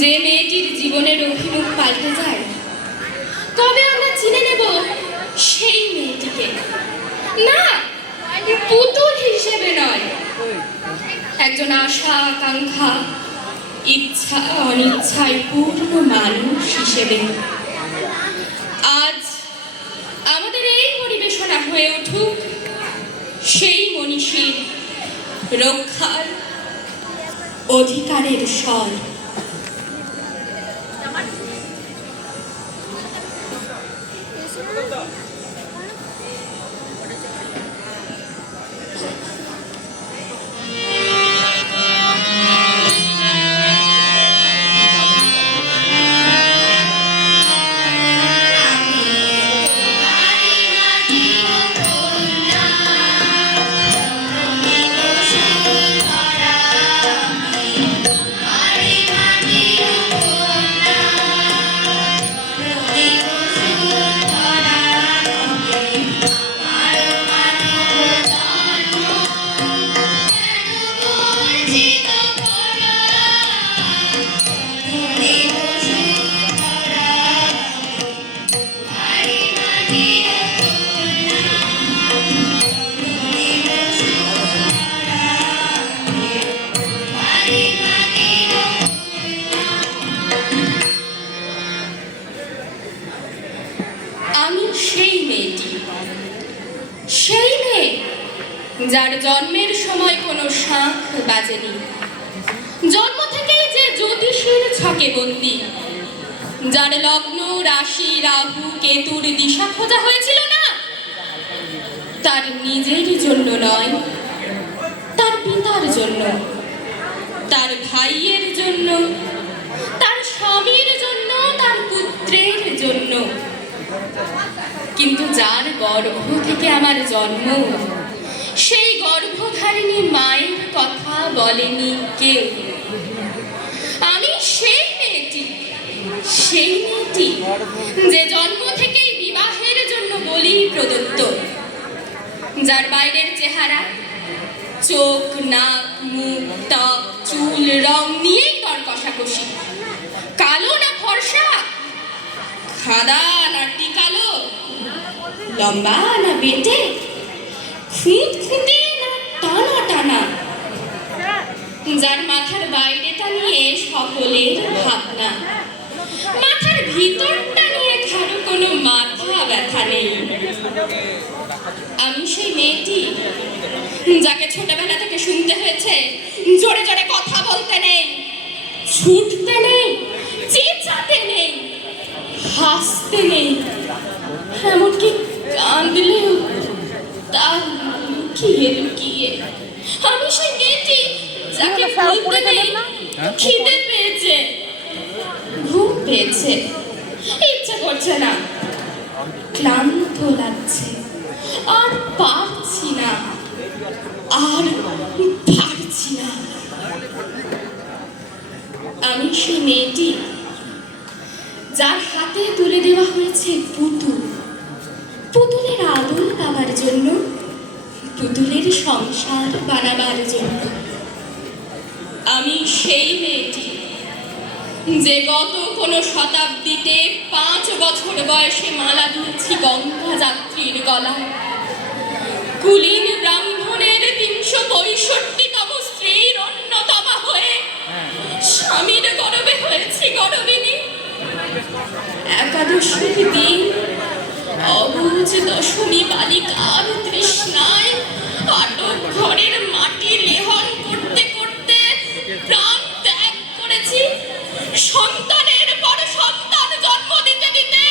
যে মেয়েটির জীবনের অভিমুখ পাল্টে যায়, তবে আমরা চিনে নেব সেই মেয়েটিকে। না, পুতুল হিসেবে নয়, একজন আশা আকাঙ্ক্ষা ইচ্ছা অনিচ্ছায় পূর্ণ মানুষ হিসেবে। আজ আমাদের এই পরিবেশনা হয়ে উঠুক সেই মনীষীর রক্ষার অধিকারের স্বর। আমি সেই মেয়েটি, সেই মেয়ে যার জন্মের সময় কোনো শাঁখ বাজেনি, জন্ম থেকেই যে জ্যোতিষীর ছকে বন্দী, যার লগ্ন রাশি রাহু কেতুর দিশা খোঁজা হয়েছিল না, তার নিজের জন্য নয়, তার পিতার জন্য, তার ভাইয়ের জন্য, তার স্বামীর জন্য, তার পুত্রের জন্য। কিন্তু যার গর্ভ থেকে আমার জন্ম, সেই গর্ভধারিণী মায়ের কথা বলেনি কেউ। আমি সেই মেয়েটি, সেই মেয়েটি যে জন্ম থেকেই বিবাহের জন্য বলি প্রদত্ত, যার বাইরের চেহারা, চোখ নাক মুখ ত্বক চুল রং নিয়েই দর কষাকষি। কালো না ফর্সা, খাদা না টিকালো, লম্বা না বেটে, খুঁতখুঁতে না টানা টানা, যার মাথার বাইরেটা নিয়ে সকলের ভাবনা, মাথার ভিতরটা নিয়ে কারো কোনো মাথা ব্যথা নেই। আমি সেই মেয়েটি যাকে ছোটবেলা থেকে শুনতে হয়েছে জোরে জোরে কথা বলতে নেই, ছুটতে নেই, চেঁচাতে নেই, হাসতে নেই, এমনকি কাঁদলেও তা লুকিয়ে লুকিয়ে। আমি সেই মেয়েটি যাকে বলতে নেই খিদে পেয়েছে, ঘুম পেয়েছে, ইচ্ছা করছে না, ক্লান্ত লাগছে, আর পারছি না, আর পারছি না। আমি সেই মেয়েটি যার হাতে তুলে দেওয়া হয়েছে পুতুল, পুতুলের আদর পাবার জন্য, পুতুলের সংসার বানাবার জন্য। আমি সেই মেয়েটি যে গত কোনো শতাব্দীতে 5 বছর বয়সে মালা দিয়েছি গঙ্গা যাত্রীর গলায়, কুলীন ব্রাহ্মণের 365তম স্ত্রীর অন্যতমা হয়ে স্বামীর গর্ভে হয়েছি গর্ভিণী। একাদশীর দিন অবুঝ দশমী বালিকার তৃষ্ণায় আটক ঘরের মাটি লেহন করতে করতে প্রাণ ত্যাগ করেছি। সন্তানের পর সন্তান জন্ম দিতে দিতে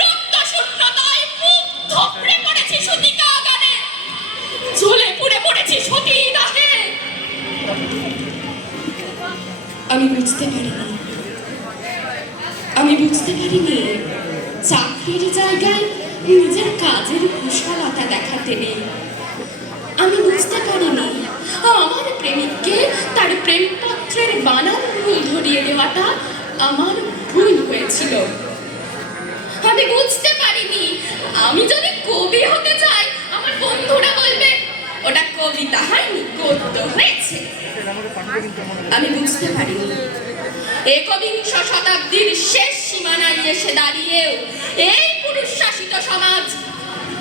রক্ত শূন্যতায় মুখ থপড়ে পড়েছি সতীকা গানে, ঝুলে পুড়ে পড়েছি সতী দাহে। আমি বুঝতে পারিনি, আমি বুঝতে পারিনি চাকরির জায়গায় নিজের কাজের কুশলতা দেখাতে নেই। আমি বুঝতে পারিনি আমার প্রেমিককে তার প্রেমপত্রের বানান ভুল ধরিয়ে দেওয়াটা আমার ভুল হয়েছিল। আমি বুঝতে পারিনি আমি যদি কবি হতে চাই, আমার বন্ধুরা বলবে ওটা কবিতা হয়নি, গদ্য হয়েছে। আমি বুঝতে পারিনি একবিংশ শতাব্দীর শেষ সীমানায় এসে দাঁড়িয়েও এই পুরুষ শাসিত সমাজ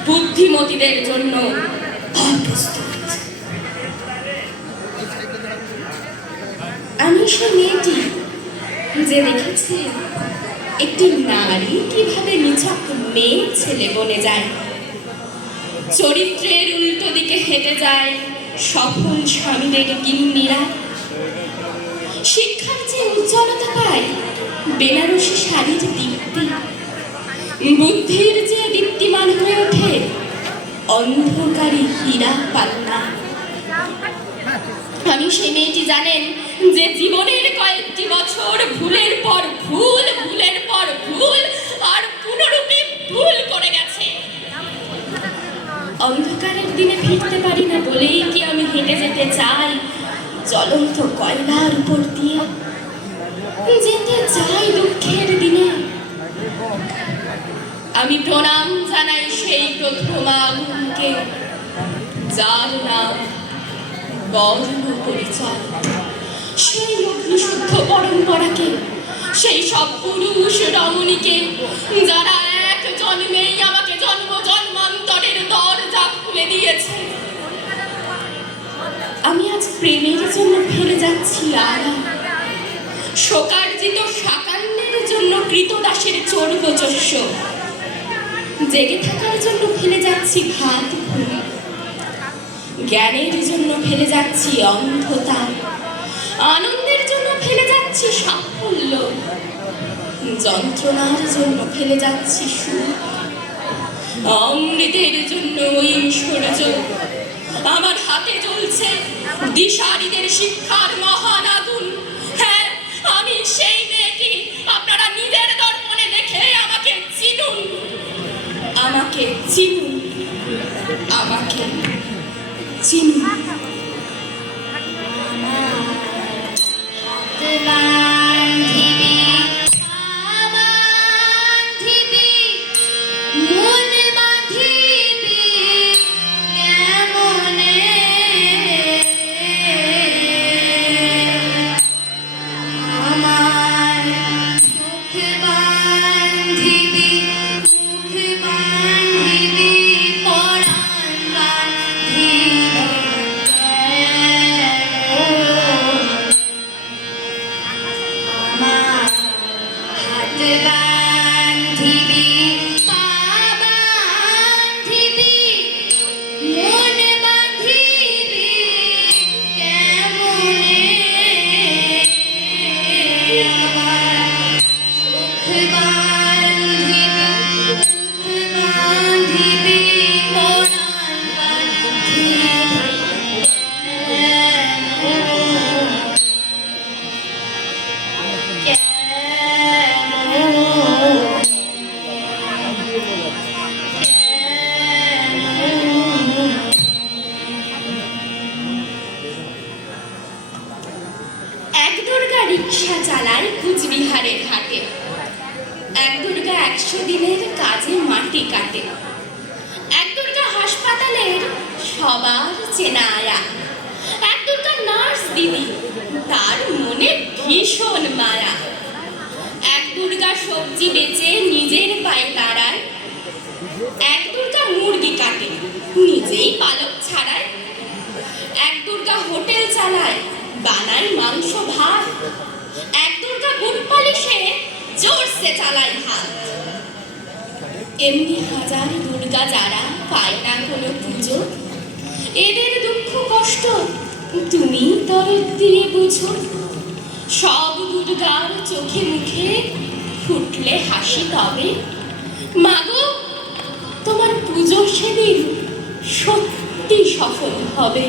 বুদ্ধিমতীদের জন্য অপ্রস্তুত। আমি সে মেয়েটি যে দেখেছে একটি নারী কিভাবে নিছক মেয়ে ছেলে বনে যায়, চরিত্রের উল্টো দিকে হেঁটে যায় সফল স্বামীদের গিন্নিরা, শিক্ষার যে উজ্জ্বলতা পায় বেনারসি শাড়ির দীপ্তি, বুদ্ধির যে দীপ্তিমান হয়ে ওঠে অন্ধকারী হীরা পান্না। আমি সেই মেয়েটি জানেন যে জীবনের কয়েকটি বছর ভুলের পর ভুল, ভুলের পর ভুল আর পুনরূপে ভুল করে গেছে। অন্ধকারের দিনে ফিরতে পারি না বলেই কি আমি হেঁটে যেতে চাই জ্বলন্ত কয়লার উপর দিয়ে, যেতে চাই দুঃখের দিনে। আমি প্রণাম জানাই সেই প্রথম আগুনকে, যার নাম বর্ণ পরিচয়, সেই অগ্নিশুদ্ধ পরম্পরাকে, সেই সব পুরুষ রমণীকে যারা এক জন্মেই আমাকে জন্ম জন্মান্তরের দরজা খুলে দিয়েছে। আমি আজ প্রেমের জন্য ফিরে যাচ্ছি আরাম, শোকার্জিত সাকান্নের জন্য কৃতদাসের চর্বচস্য, জেগে থাকার জন্য ফেলে যাচ্ছি ভাত ঘুম, জ্ঞানের জন্য ফেলে যাচ্ছি অন্ধতা, আনন্দের জন্য ফেলে যাচ্ছি সাফল্য, যন্ত্রণার জন্য ফেলে যাচ্ছি সুখ, অমৃতের জন্য ঐশ্বর্য। আমার হাতে জ্বলছে দিশারীদের শিক্ষার মহান আগুন। হ্যাঁ, আমি সেই মেয়েটি। আপনারা নিজের দর্পণে দেখে আমাকে চিনুন, আমাকে চিনুন, আমাকে চিনুন। রিক্সা চালায় কুচবিহারের হাটে, এক দুর্গা 100 দিনের কাজে মাটি কাটে, এক দুর্গা হাসপাতালের সবার চেনা আয়া, এক দুর্গা নার্স দিদি, তার মনে ভীষণ মায়া, এক দুর্গা সবজি বেচে নিজের পায়ে দাঁড়ায়, এক দুর্গা মুরগি কাটে নিজেই পালক ছাড়ায়, এক দুর্গা হোটেল চালায় বানাই মাংস ভাত, এক দুর্গা বুট পালিশে জোরসে চালায় হাত। এমনি হাজার দুর্গা যারা পায় না কোনো পুজো, এদের দুঃখ কষ্ট তুমি দরদ দিয়ে বুঝো। সব দুর্গার চোখে মুখে ফুটলে হাসি তবে, মাগো তোমার পুজো সেদিন সত্যি সফল হবে।